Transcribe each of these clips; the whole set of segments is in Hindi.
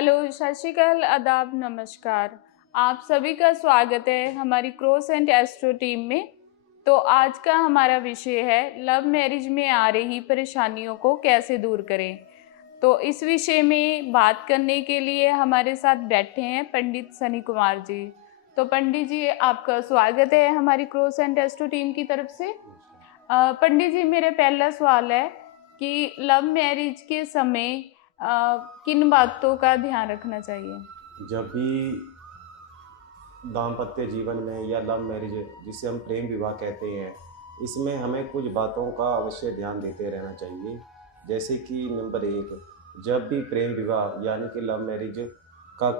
हेलो, सत श्री अकाल, आदाब, नमस्कार। आप सभी का स्वागत है हमारी क्रॉस एंड एस्ट्रो टीम में। तो आज का हमारा विषय है लव मैरिज में आ रही परेशानियों को कैसे दूर करें। तो इस विषय में बात करने के लिए हमारे साथ बैठे हैं पंडित सनी कुमार जी। तो पंडित जी, आपका स्वागत है हमारी क्रॉस एंड एस्ट्रो टीम की तरफ से। पंडित जी, मेरा पहला सवाल है कि लव मैरिज के समय किन बातों का ध्यान रखना चाहिए? जब भी दाम्पत्य जीवन में या लव मैरिज जिसे हम प्रेम विवाह कहते हैं, इसमें हमें कुछ बातों का अवश्य ध्यान देते रहना चाहिए। जैसे कि नंबर 1, जब भी प्रेम विवाह यानी कि लव मैरिज का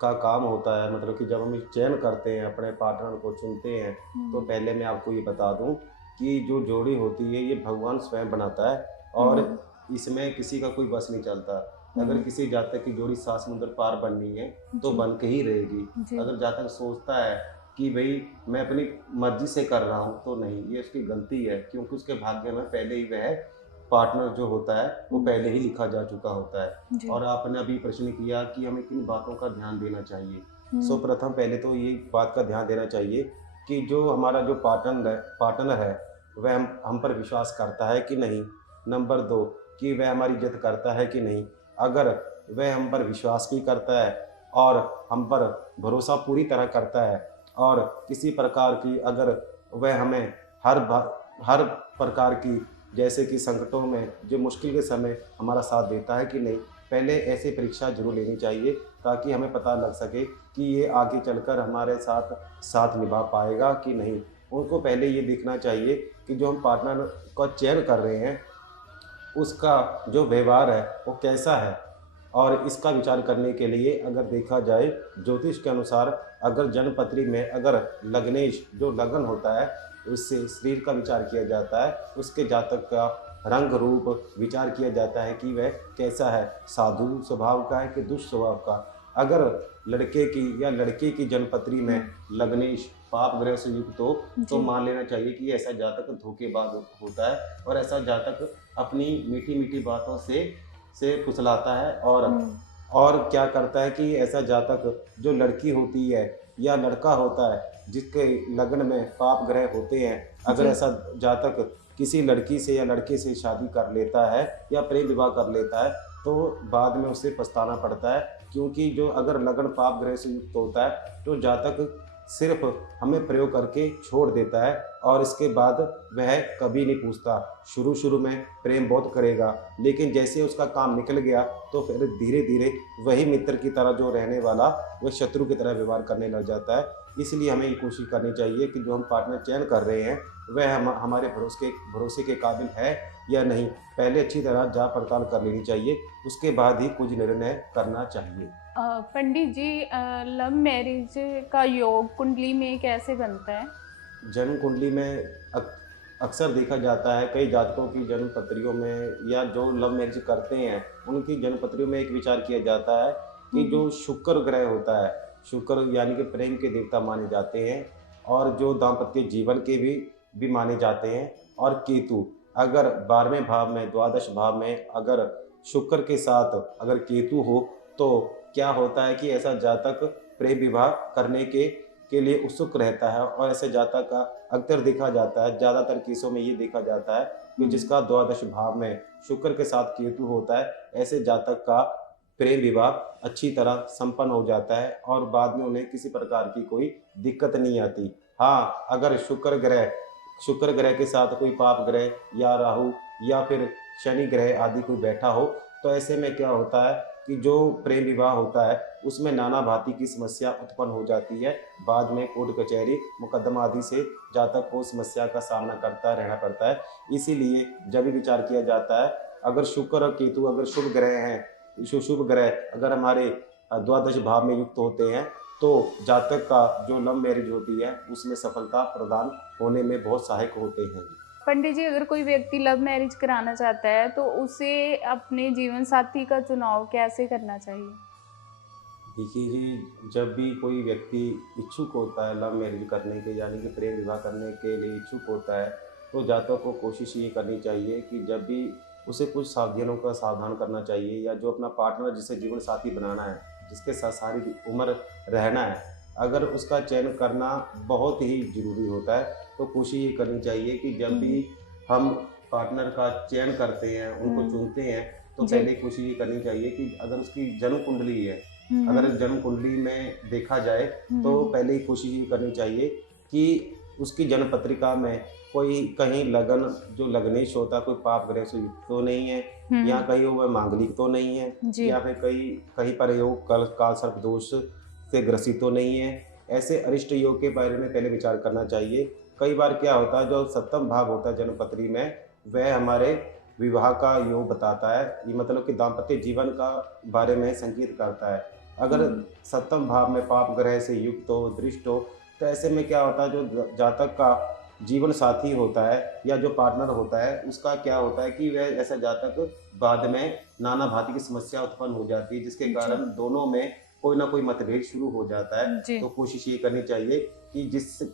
का काम होता है, मतलब कि जब हम चयन करते हैं, अपने पार्टनर को चुनते हैं, तो हुँ, पहले मैं आपको ये बता दूं कि जो जोड़ी होती है ये भगवान स्वयं बनाता है और हुँ, इसमें किसी का कोई बस नहीं चलता। अगर हुँ, किसी जातक की जोड़ी 7 समुंदर पार बननी है, तो जी, बन के ही रहेगी। जी, अगर जातक सोचता है कि भई मैं अपनी मर्ज़ी से कर रहा हूँ, तो नहीं, ये उसकी गलती है, क्योंकि उसके भाग्य में पहले ही वह पार्टनर जो होता है, वो हुँ, पहले ही लिखा जा चुका होता है। जी, और आपने अभी प्रश्न किया कि हमें किन बातों का ध्यान देना चाहिए। हुँ, सर्वप्रथम पहले तो ये बात का ध्यान देना चाहिए कि जो हमारा जो पार्टनर है, वह हम पर विश्वास करता है कि नहीं। नंबर 2, कि वह हमारी इज़्ज़त करता है कि नहीं। अगर वह हम पर विश्वास भी करता है और हम पर भरोसा पूरी तरह करता है और किसी प्रकार की अगर वह हमें हर प्रकार की, जैसे कि संकटों में, जो मुश्किल के समय हमारा साथ देता है कि नहीं, पहले ऐसी परीक्षा ज़रूर लेनी चाहिए ताकि हमें पता लग सके कि ये आगे चलकर हमारे साथ साथ निभा पाएगा कि नहीं। उनको पहले ये देखना चाहिए कि जो हम पार्टनर का चयन कर रहे हैं, उसका जो व्यवहार है वो कैसा है। और इसका विचार करने के लिए अगर देखा जाए ज्योतिष के अनुसार, अगर जन्मपत्री में अगर लग्नेश जो लगन होता है, उससे शरीर का विचार किया जाता है, उसके जातक का रंग रूप विचार किया जाता है कि वह कैसा है, साधु स्वभाव का है कि दुष्ट स्वभाव का। अगर लड़के की या लड़के की जन्मपत्री हुँ, में लग्नेश पाप ग्रह से युक्त हो, तो जी, मान लेना चाहिए कि ऐसा जातक धोखेबाज होता है और ऐसा जातक अपनी मीठी-मीठी बातों से फुसलाता है हुँ, और क्या करता है कि ऐसा जातक जो लड़की होती है या लड़का होता है, जिसके लग्न में पाप ग्रह होते हैं, अगर जी, ऐसा जातक किसी लड़की से या लड़के से शादी कर लेता है या प्रेम विवाह कर लेता है, तो बाद में उसे पछताना पड़ता है। क्योंकि जो अगर लगन पाप ग्रह से युक्त होता है, तो जातक सिर्फ़ हमें प्रयोग करके छोड़ देता है और इसके बाद वह कभी नहीं पूछता। शुरू-शुरू में प्रेम बहुत करेगा, लेकिन जैसे उसका काम निकल गया, तो फिर धीरे-धीरे वही मित्र की तरह जो रहने वाला, वह शत्रु की तरह व्यवहार करने लग जाता है। इसलिए हमें ये कोशिश करनी चाहिए कि जो हम पार्टनर चयन कर रहे हैं, वह हमारे भरोसे के काबिल है या नहीं। पहले अच्छी तरह जाँच-पड़ताल कर लेनी चाहिए, उसके बाद ही कुछ निर्णय करना चाहिए। पंडित जी, लव मैरिज का योग कुंडली में कैसे बनता है? जन्म कुंडली में अक्सर देखा जाता है कई जातकों की जन्म पत्रियों में, या जो लव मैरिज करते हैं उनकी जन्म पत्रियों में एक विचार किया जाता है कि हुँ, जो शुक्र ग्रह होता है, शुक्र यानी कि प्रेम के देवता माने जाते हैं और जो दाम्पत्य जीवन के भी माने जाते हैं। और केतु, अगर 12वें भाव में, द्वादश भाव में अगर शुक्र के साथ अगर केतु हो, तो क्या होता है कि ऐसा जातक प्रेम विवाह करने के लिए उत्सुक रहता है और ऐसे जातक का अक्सर देखा जाता है, ज़्यादातर केसों में ये देखा जाता है कि हुँ, जिसका द्वादश भाव में शुक्र के साथ केतु होता है, ऐसे जातक का प्रेम विवाह अच्छी तरह संपन्न हो जाता है और बाद में उन्हें किसी प्रकार की कोई दिक्कत नहीं आती। हाँ, अगर शुक्र ग्रह के साथ कोई पाप ग्रह या राहु या फिर शनि ग्रह आदि कोई बैठा हो, तो ऐसे में क्या होता है कि जो प्रेम विवाह होता है, उसमें नाना भाँति की समस्या उत्पन्न हो जाती है। बाद में कोर्ट कचहरी, मुकदमा आदि से जातक को समस्या का सामना करता रहना पड़ता है। इसीलिए जब भी विचार किया जाता है, अगर शुक्र और केतु अगर शुभ ग्रह हैं, शुभ ग्रह अगर हमारे द्वादश भाव में युक्त होते हैं, तो जातक का जो लव मैरिज होती है, उसमें सफलता प्रदान होने में बहुत सहायक होते हैं। पंडित जी, अगर कोई व्यक्ति लव मैरिज कराना चाहता है तो उसे अपने जीवन साथी का चुनाव कैसे करना चाहिए? देखिए जी, जब भी कोई व्यक्ति इच्छुक होता है लव मैरिज करने के, यानी कि प्रेम विवाह करने के लिए इच्छुक होता है, तो जातक को कोशिश ये करनी चाहिए कि जब भी उसे कुछ सावधानियों का सावधान करना चाहिए, या जो अपना पार्टनर जिसे जीवन साथी बनाना है, जिसके साथ सारी उम्र रहना है, अगर उसका चयन करना बहुत ही ज़रूरी होता है, तो कोशिश ये करनी चाहिए कि जब हुँ, भी हम पार्टनर का चयन करते हैं, उनको हुँ, चुनते हैं, तो जी। पहले कोशिश ये करनी चाहिए कि अगर उसकी जन्म कुंडली है, हुँ, अगर हुँ। जन्म कुंडली में देखा जाए, हुँ, तो हुँ। पहले ही कोशिश ये करनी चाहिए कि उसकी जन्म पत्रिका में कोई कहीं लगन, जो लग्नेश होता है, कोई पाप ग्रह से युक्त तो नहीं है, हुँ, या हुँ। कहीं वह मांगलिक तो नहीं है, जी। या फिर कहीं कहीं पर योग कल काल सर्प दोष से ग्रसित तो नहीं है। ऐसे अरिष्ट योग के बारे में पहले विचार करना चाहिए। कई बार क्या होता है, जो सप्तम भाव होता है जन्म पत्री में, वह हमारे विवाह का योग बताता है, ये मतलब कि दाम्पत्य जीवन का बारे में संकेत करता है। अगर हुँ, सप्तम भाव में पाप ग्रह से युक्त हो, दृष्ट हो, तो ऐसे में क्या होता है, जो जातक का जीवन साथी होता है या जो पार्टनर होता है, उसका क्या होता है कि वह ऐसा जातक बाद में नाना भांति की समस्या उत्पन्न हो जाती है, जिसके जी, कारण दोनों में कोई ना कोई मतभेद शुरू हो जाता है। जी। तो कोशिश ये करनी चाहिए कि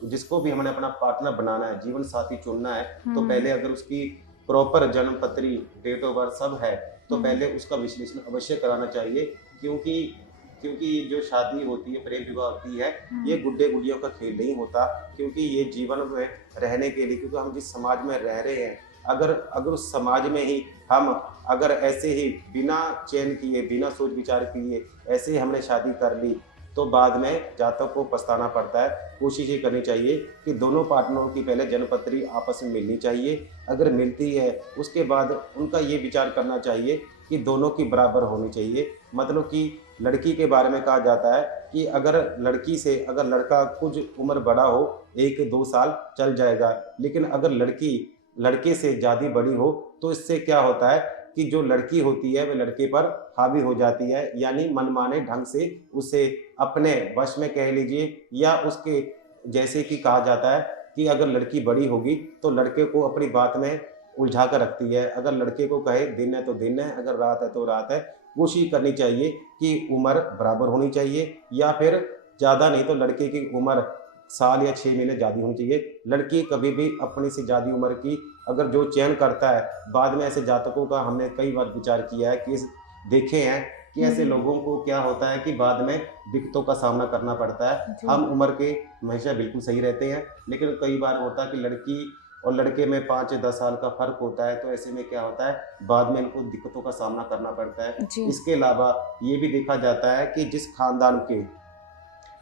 जिसको भी हमने अपना पार्टनर बनाना है, जीवन साथी चुनना है, हुँ, तो हुँ। पहले अगर उसकी प्रॉपर जन्म पत्री, डेट ऑफ बर्थ सब है, तो हुँ, हुँ। पहले उसका विश्लेषण अवश्य कराना चाहिए। क्योंकि क्योंकि जो शादी होती है, प्रेम विवाह होती है, ये हुँ, गुड्डे-गुड़ियों का खेल नहीं होता, क्योंकि ये जीवन में रहने के लिए, क्योंकि हम जिस समाज में रह रहे हैं, अगर अगर उस समाज में ही हम अगर ऐसे ही बिना चयन किए, बिना सोच विचार किए ऐसे ही हमने शादी कर ली, तो बाद में जातक को पछताना पड़ता है। कोशिश ये करनी चाहिए कि दोनों पार्टनरों की पहले जन्मपत्री आपस में मिलनी चाहिए। अगर मिलती है, उसके बाद उनका ये विचार करना चाहिए कि दोनों की बराबर होनी चाहिए। मतलब कि लड़की के बारे में कहा जाता है कि अगर लड़की से अगर लड़का कुछ उम्र बड़ा हो, 1-2 साल चल जाएगा, लेकिन अगर लड़की लड़के से ज़्यादा बड़ी हो, तो इससे क्या होता है कि जो लड़की होती है, वह लड़के पर हावी हो जाती है, यानी मनमाने ढंग से उसे अपने वश में कह लीजिए, या उसके जैसे कि कहा जाता है कि अगर लड़की बड़ी होगी, तो लड़के को अपनी बात में उलझा कर रखती है। अगर लड़के को कहे दिन है तो दिन है, अगर रात है तो रात है। कोशिश करनी चाहिए कि उम्र बराबर होनी चाहिए, या फिर ज़्यादा नहीं तो लड़के की उम्र साल या 6 महीने ज़्यादा होनी चाहिए। लड़की कभी भी अपनी से ज़्यादा उम्र की अगर जो चयन करता है, बाद में ऐसे जातकों का हमने कई बार विचार किया है, केस देखे हैं कि हुँ, ऐसे हुँ। लोगों को क्या होता है कि बाद में दिक्कतों का सामना करना पड़ता है। जी। हम उम्र के हमेशा बिल्कुल सही रहते हैं, लेकिन कई बार होता है कि लड़की और लड़के में 5 या 10 साल का फ़र्क होता है, तो ऐसे में क्या होता है, बाद में इनको दिक्कतों का सामना करना पड़ता है। जी। इसके अलावा ये भी देखा जाता है कि जिस खानदान के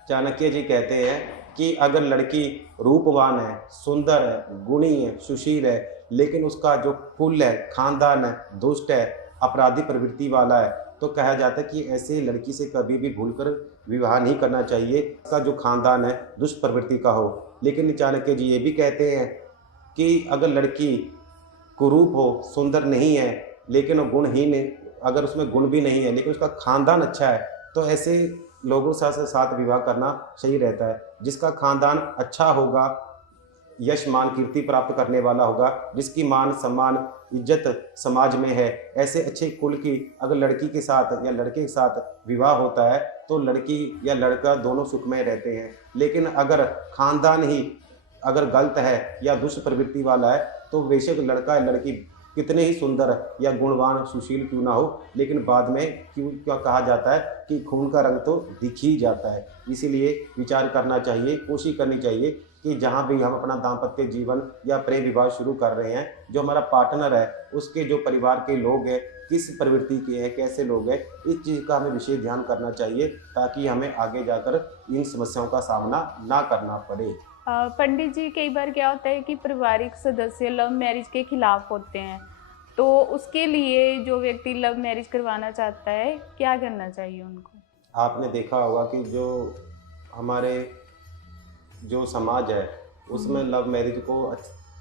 चाणक्य जी कहते हैं कि अगर लड़की रूपवान है, सुंदर है, गुणी है, सुशील है, लेकिन उसका जो कुल है, खानदान है, दुष्ट है, अपराधी प्रवृत्ति वाला है, तो कहा जाता है कि ऐसे लड़की से कभी भी भूलकर विवाह नहीं करना चाहिए। उसका जो खानदान है, दुष्ट प्रवृत्ति का हो। लेकिन चाणक्य जी ये भी कहते हैं कि अगर लड़की कुरूप हो, सुंदर नहीं है, लेकिन वो गुणहीन है, अगर उसमें गुण भी नहीं है, लेकिन उसका खानदान अच्छा है, तो ऐसे लोगों से साथ विवाह करना सही रहता है। जिसका खानदान अच्छा होगा, यश, मान, कीर्ति प्राप्त करने वाला होगा, जिसकी मान, सम्मान, इज़्ज़त समाज में है, ऐसे अच्छे कुल की अगर लड़की के साथ या लड़के के साथ विवाह होता है, तो लड़की या लड़का दोनों सुखमय रहते हैं। लेकिन अगर खानदान ही अगर गलत है या दुष्ट प्रवृत्ति वाला है, तो बेशक लड़का या लड़की कितने ही सुंदर या गुणवान, सुशील क्यों ना हो, लेकिन बाद में क्या कहा जाता है कि खून का रंग तो दिख ही जाता है। इसीलिए विचार करना चाहिए, कोशिश करनी चाहिए कि जहाँ भी हम अपना दाम्पत्य जीवन या प्रेम विवाह शुरू कर रहे हैं, जो हमारा पार्टनर है, उसके जो परिवार के लोग हैं, किस प्रवृत्ति के हैं, कैसे लोग हैं, इस चीज़ का हमें विशेष ध्यान करना चाहिए, ताकि हमें आगे जाकर इन समस्याओं का सामना ना करना पड़े। पंडित जी, कई बार क्या होता है कि पारिवारिक सदस्य लव मैरिज के खिलाफ होते हैं, तो उसके लिए जो व्यक्ति लव मैरिज करवाना चाहता है, क्या करना चाहिए उनको? आपने देखा होगा कि जो हमारे जो समाज है, हुँ, उसमें हुँ। लव मैरिज को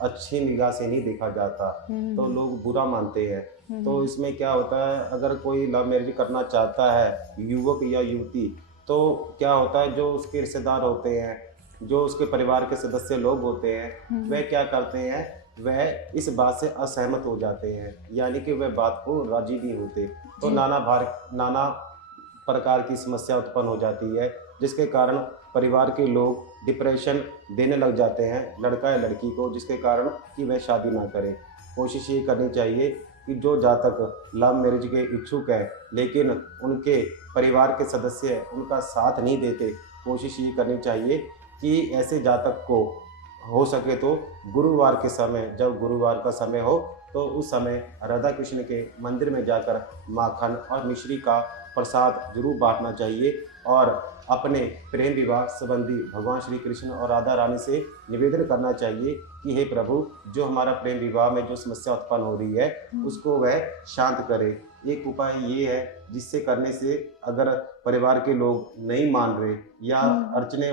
अच्छी निगाह से नहीं देखा जाता, हुँ, तो हुँ। लोग बुरा मानते हैं। हुँ, तो हुँ। इसमें क्या होता है, अगर कोई लव मैरिज करना चाहता है, युवक या युवती, तो क्या होता है, जो उसके रिश्तेदार होते हैं, जो उसके परिवार के सदस्य लोग होते हैं, हुँ, वह हुँ। क्या करते हैं, वह इस बात से असहमत हो जाते हैं, यानी कि वह बात को राज़ी नहीं होते। तो जी। नाना प्रकार की समस्या उत्पन्न हो जाती है, जिसके कारण परिवार के लोग डिप्रेशन देने लग जाते हैं लड़का या लड़की को, जिसके कारण कि वह शादी ना करें। कोशिश ये करनी चाहिए कि जो जातक लव मैरिज के इच्छुक है लेकिन उनके परिवार के सदस्य उनका साथ नहीं देते, कोशिश ये करनी चाहिए कि ऐसे जातक को हो सके तो गुरुवार के समय, जब गुरुवार का समय हो तो उस समय राधा कृष्ण के मंदिर में जाकर माखन और मिश्री का प्रसाद जरूर बांटना चाहिए और अपने प्रेम विवाह संबंधी भगवान श्री कृष्ण और राधा रानी से निवेदन करना चाहिए कि हे प्रभु, जो हमारा प्रेम विवाह में जो समस्या उत्पन्न हो रही है उसको वह शांत करे। एक उपाय ये है जिससे करने से अगर परिवार के लोग नहीं मान रहे या अड़चने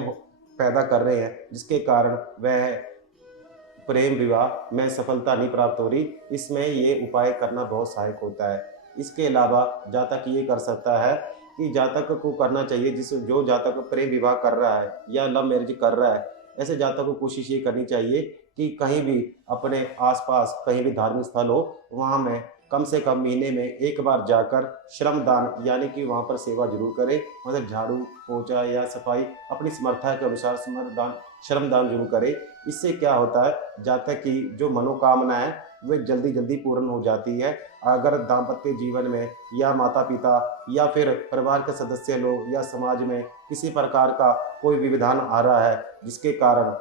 पैदा कर रहे हैं जिसके कारण वह प्रेम विवाह में सफलता नहीं प्राप्त हो रही, इसमें ये उपाय करना बहुत सहायक होता है। इसके अलावा जातक ये कर सकता है कि जातक को करना चाहिए, जो जातक प्रेम विवाह कर रहा है या लव मैरिज कर रहा है, ऐसे जातक को कोशिश ये करनी चाहिए कि कहीं भी अपने आसपास कहीं भी धार्मिक स्थल हो, वहाँ में कम से कम महीने में एक बार जाकर श्रमदान यानी कि वहाँ पर सेवा जरूर करें, मतलब झाड़ू पोछा या सफाई अपनी समर्था के अनुसार श्रमदान जरूर करें। इससे क्या होता है, जातक की जो मनोकामना है वह जल्दी जल्दी पूर्ण हो जाती है। अगर दाम्पत्य जीवन में या माता पिता या फिर परिवार के सदस्य लोग या समाज में किसी प्रकार का कोई विविधान आ रहा है जिसके कारण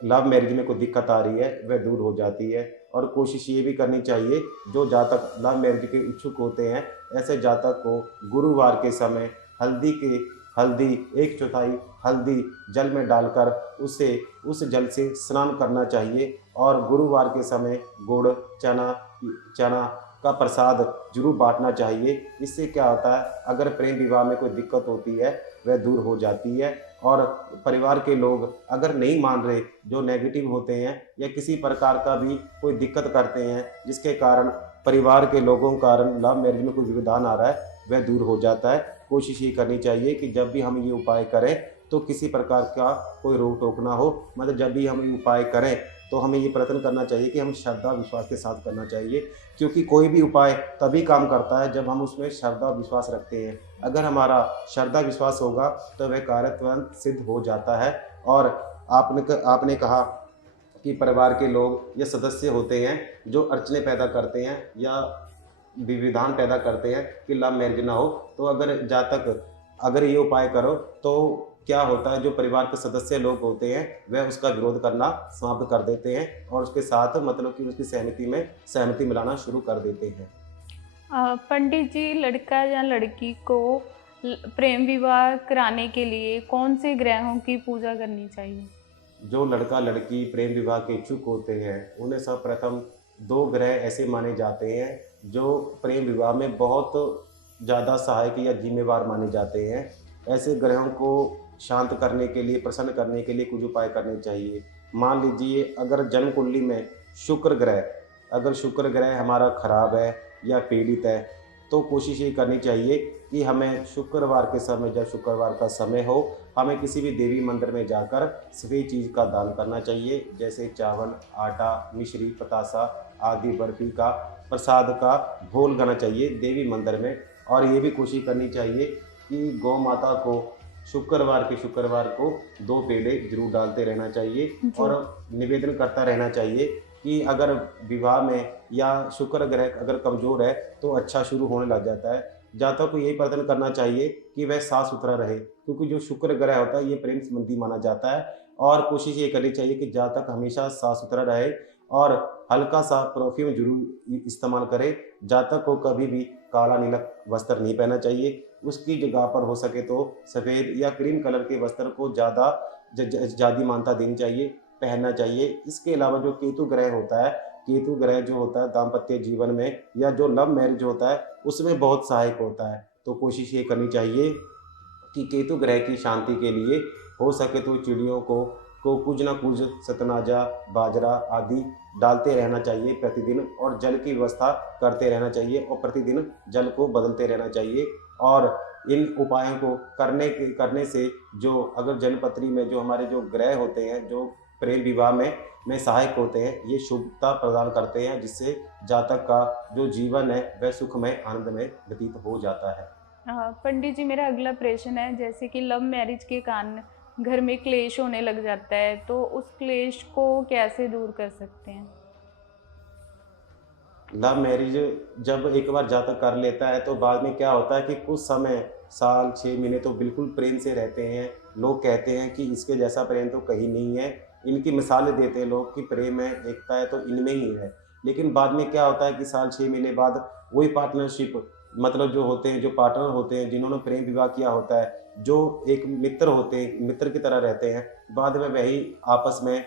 लव मैरिज में कोई दिक्कत आ रही है, वह दूर हो जाती है। और कोशिश ये भी करनी चाहिए, जो जातक लव मैरिज के इच्छुक होते हैं ऐसे जातक को गुरुवार के समय हल्दी 1/4 हल्दी जल में डालकर उस जल से स्नान करना चाहिए और गुरुवार के समय गुड़ चना का प्रसाद जरूर बांटना चाहिए। इससे क्या होता है, अगर प्रेम विवाह में कोई दिक्कत होती है वह दूर हो जाती है। और परिवार के लोग अगर नहीं मान रहे, जो नेगेटिव होते हैं या किसी प्रकार का भी कोई दिक्कत करते हैं जिसके कारण परिवार के लोगों के कारण लव मैरिज में कोई विवादान आ रहा है, वह दूर हो जाता है। कोशिश ये करनी चाहिए कि जब भी हम ये उपाय करें तो किसी प्रकार का कोई रोक टोक ना हो, मतलब जब भी हम ये उपाय करें तो हमें ये प्रयत्न करना चाहिए कि हम श्रद्धा विश्वास के साथ करना चाहिए, क्योंकि कोई भी उपाय तभी काम करता है जब हम उसमें श्रद्धा विश्वास रखते हैं। अगर हमारा श्रद्धा विश्वास होगा तो वह कार्य तुरंत सिद्ध हो जाता है। और आपने कहा कि परिवार के लोग या सदस्य होते हैं जो अड़चने पैदा करते हैं या विविधान पैदा करते हैं कि लव मैरिज ना हो, तो अगर ये उपाय करो तो क्या होता है, जो परिवार के सदस्य लोग होते हैं वह उसका विरोध करना समाप्त कर देते हैं और उसके साथ मतलब कि उसकी सहमति मिलाना शुरू कर देते हैं। पंडित जी, लड़का या लड़की को प्रेम विवाह कराने के लिए कौन से ग्रहों की पूजा करनी चाहिए? जो लड़का लड़की प्रेम विवाह के इच्छुक होते हैं उन्हें सर्वप्रथम 2 ग्रह ऐसे माने जाते हैं जो प्रेम विवाह में बहुत ज़्यादा सहायक या जिम्मेवार माने जाते हैं। ऐसे ग्रहों को शांत करने के लिए, प्रसन्न करने के लिए कुछ उपाय करने चाहिए। मान लीजिए अगर जन्म कुंडली में शुक्र ग्रह हमारा खराब है या पीड़ित है, तो कोशिश ये करनी चाहिए कि हमें शुक्रवार के समय, जब शुक्रवार का समय हो, हमें किसी भी देवी मंदिर में जाकर सफ़ेद चीज़ का दान करना चाहिए, जैसे चावल, आटा, मिश्री, बतासा आदि बर्फी का प्रसाद का भोग लगाना चाहिए देवी मंदिर में। और ये भी कोशिश करनी चाहिए कि गौ माता को शुक्रवार को 2 पेड़े जरूर डालते रहना चाहिए जी। और निवेदन करता रहना चाहिए कि अगर विवाह में या शुक्र ग्रह अगर कमज़ोर है तो अच्छा शुरू होने लग जाता है। जातक को यही प्रयत्न करना चाहिए कि वह साफ सुथरा रहे, क्योंकि जो शुक्र ग्रह होता है ये प्रेम संबंधी माना जाता है। और कोशिश ये करनी चाहिए कि जातक हमेशा साफ सुथरा रहे और हल्का सा परफ्यूम जरूर इस्तेमाल करे। जातक को कभी भी काला नीला वस्त्र नहीं पहनना चाहिए, उसकी जगह पर हो सके तो सफ़ेद या क्रीम कलर के वस्त्र को ज़्यादा मान्यता देनी चाहिए, पहनना चाहिए। इसके अलावा जो केतु ग्रह जो होता है दाम्पत्य जीवन में या जो लव मैरिज होता है उसमें बहुत सहायक होता है। तो कोशिश ये करनी चाहिए कि केतु ग्रह की शांति के लिए हो सके तो चिड़ियों को कुछ ना कुछ सतनाजा, बाजरा आदि डालते रहना चाहिए प्रतिदिन, और जल की व्यवस्था करते रहना चाहिए और प्रतिदिन जल को बदलते रहना चाहिए। और इन उपायों को करने से जो अगर जलपत्री में जो हमारे जो ग्रह होते हैं जो प्रेम विवाह में सहायक होते हैं, ये शुभता प्रदान करते हैं, जिससे जातक का जो जीवन है वह सुखमय आनंदमय व्यतीत हो जाता है। पंडित जी, मेरा अगला प्रश्न है, जैसे कि लव मैरिज के कारण घर में क्लेश होने लग जाता है, तो उस क्लेश को कैसे दूर कर सकते हैं? लव मैरिज जब एक बार जातक कर लेता है तो बाद में क्या होता है कि कुछ समय, साल 6 महीने तो बिल्कुल प्रेम से रहते हैं। लोग कहते हैं कि इसके जैसा प्रेम तो कहीं नहीं है। इनकी मिसालें देते हैं लोग कि प्रेम है, एकता है तो इनमें ही है। लेकिन बाद में क्या होता है कि साल 6 महीने बाद वही पार्टनरशिप, मतलब जो होते हैं, जो पार्टनर होते हैं, जिन्होंने प्रेम विवाह किया होता है, जो एक मित्र होते हैं, मित्र की तरह रहते हैं, बाद में वही आपस में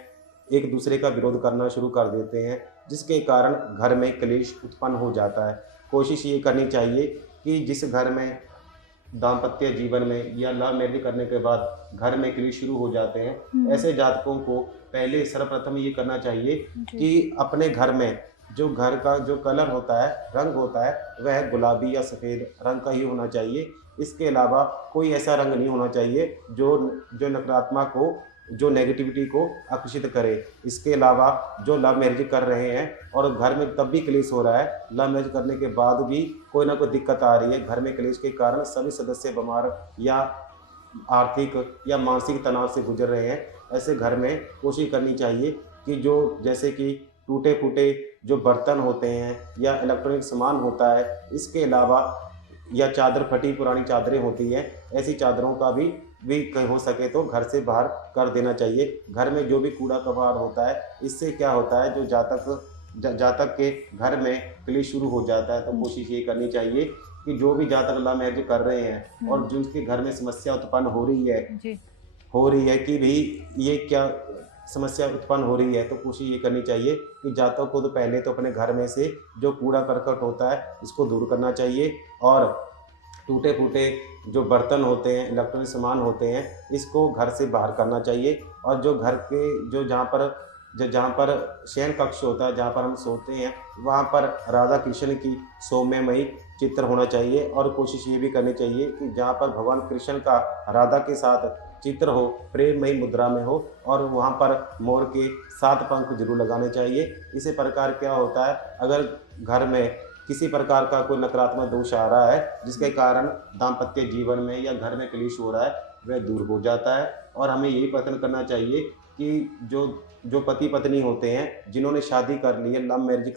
एक दूसरे का विरोध करना शुरू कर देते हैं, जिसके कारण घर में क्लेश उत्पन्न हो जाता है। कोशिश ये करनी चाहिए कि जिस घर में दाम्पत्य जीवन में या लव मैरिज करने के बाद घर में क्लेश शुरू हो जाते हैं, ऐसे जातकों को पहले सर्वप्रथम ये करना चाहिए जी। कि अपने घर में जो घर का जो कलर होता है, रंग होता है, वह गुलाबी या सफ़ेद रंग का ही होना चाहिए। इसके अलावा कोई ऐसा रंग नहीं होना चाहिए जो जो नकारात्मक हो, जो नेगेटिविटी को आकर्षित करे। इसके अलावा जो लव मैरिज कर रहे हैं और घर में तब भी क्लेश हो रहा है, लव मैरिज करने के बाद भी कोई ना कोई दिक्कत आ रही है, घर में क्लेश के कारण सभी सदस्य बीमार या आर्थिक या मानसिक तनाव से गुजर रहे हैं, ऐसे घर में कोशिश करनी चाहिए कि जो जैसे कि टूटे-फूटे जो बर्तन होते हैं या इलेक्ट्रॉनिक सामान होता है, इसके अलावा या चादर, फटी पुरानी चादरें होती हैं, ऐसी चादरों का भी कहीं हो सके तो घर से बाहर कर देना चाहिए। घर में जो भी कूड़ा-कबाड़ होता है, इससे क्या होता है, जो जातक के घर में क्लेश शुरू हो जाता है, तो कोशिश ये करनी चाहिए कि जो भी जातक लव मैरिज कर रहे हैं और जिनके घर में समस्या उत्पन्न जी। हो रही है कि भई ये क्या समस्या उत्पन्न हो रही है, तो कोशिश ये करनी चाहिए कि जातक को तो पहले तो अपने घर में से जो कूड़ा-करकट होता है, इसको दूर करना चाहिए और टूटे-फूटे जो बर्तन होते हैं, इलेक्ट्रॉनिक सामान होते हैं, इसको घर से बाहर करना चाहिए और जो घर के जहाँ पर शयन कक्ष होता है, जहाँ पर हम सोते हैं, वहाँ पर राधा कृष्ण की सौम्यमयी चित्र होना चाहिए और कोशिश ये भी करनी चाहिए कि जहाँ पर भगवान कृष्ण का राधा के साथ चित्र हो, प्रेममयी मुद्रा में हो और वहाँ पर मोर के 7 पंख ज़रूर लगाने चाहिए। इसी प्रकार क्या होता है, अगर घर में किसी प्रकार का कोई नकारात्मक दोष आ रहा है, जिसके कारण दाम्पत्य जीवन में या घर में क्लेश हो रहा है, वह दूर हो जाता है और हमें यही प्रयत्न करना चाहिए कि जो जो पति-पत्नी होते हैं, जिन्होंने शादी कर ली है, लव मैरिज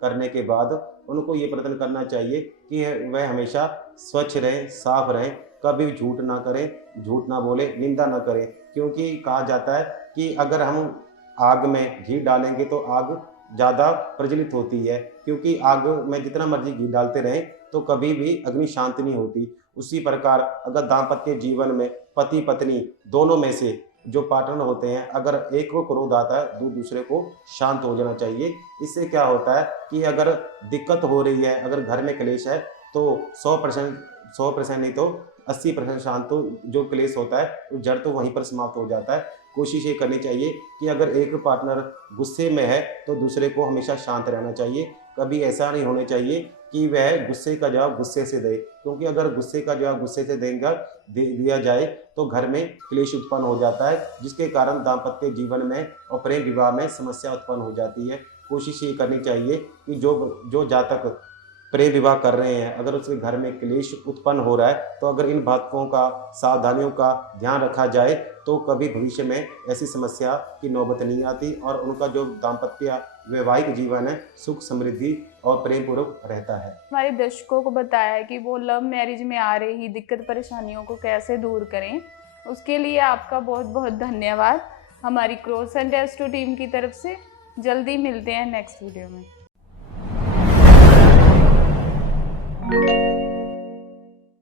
करने के बाद उनको ये प्रयत्न करना चाहिए कि वह हमेशा स्वच्छ रहें, साफ रहें, कभी भी झूठ ना करें, झूठ ना बोलें, निंदा ना करें। क्योंकि कहा जाता है कि अगर हम आग में घी डालेंगे तो आग ज़्यादा प्रज्वलित होती है, क्योंकि आग में जितना मर्ज़ी घी डालते रहें, तो कभी भी अग्नि शांत नहीं होती। उसी प्रकार अगर दाम्पत्य जीवन में पति-पत्नी दोनों में से जो पार्टनर होते हैं, अगर एक को क्रोध आता है, तो दूसरे को शांत हो जाना चाहिए। इससे क्या होता है कि अगर दिक्कत हो रही है, अगर घर में क्लेश है, तो 100% नहीं तो 80% शांत तो जो क्लेश होता है, वो जड़ तो वहीं पर समाप्त हो जाता है। कोशिश ये करनी चाहिए कि अगर एक पार्टनर गुस्से में है, तो दूसरे को हमेशा शांत रहना चाहिए। कभी ऐसा नहीं होना चाहिए कि वह गुस्से का जवाब गुस्से से दे, क्योंकि अगर गुस्से का जवाब गुस्से से दिया जाए, तो घर में क्लेश उत्पन्न हो जाता है, जिसके कारण दाम्पत्य जीवन में और प्रेम विवाह में समस्या उत्पन्न हो जाती है। कोशिश ये करनी चाहिए कि जो जो जातक प्रेम विवाह कर रहे हैं, अगर उसके घर में क्लेश उत्पन्न हो रहा है, तो अगर इन बातों का, सावधानियों का ध्यान रखा जाए, तो कभी भविष्य में ऐसी समस्या की नौबत नहीं आती और उनका जो दाम्पत्य वैवाहिक जीवन है, सुख समृद्धि और प्रेम पूर्वक रहता है। हमारे दर्शकों को बताया है कि वो लव मैरिज में आ रही दिक्कत परेशानियों को कैसे दूर करें। उसके लिए आपका बहुत बहुत धन्यवाद। हमारी क्रॉस एंड एस्ट्रो टीम की तरफ से जल्दी मिलते हैं नेक्स्ट वीडियो में।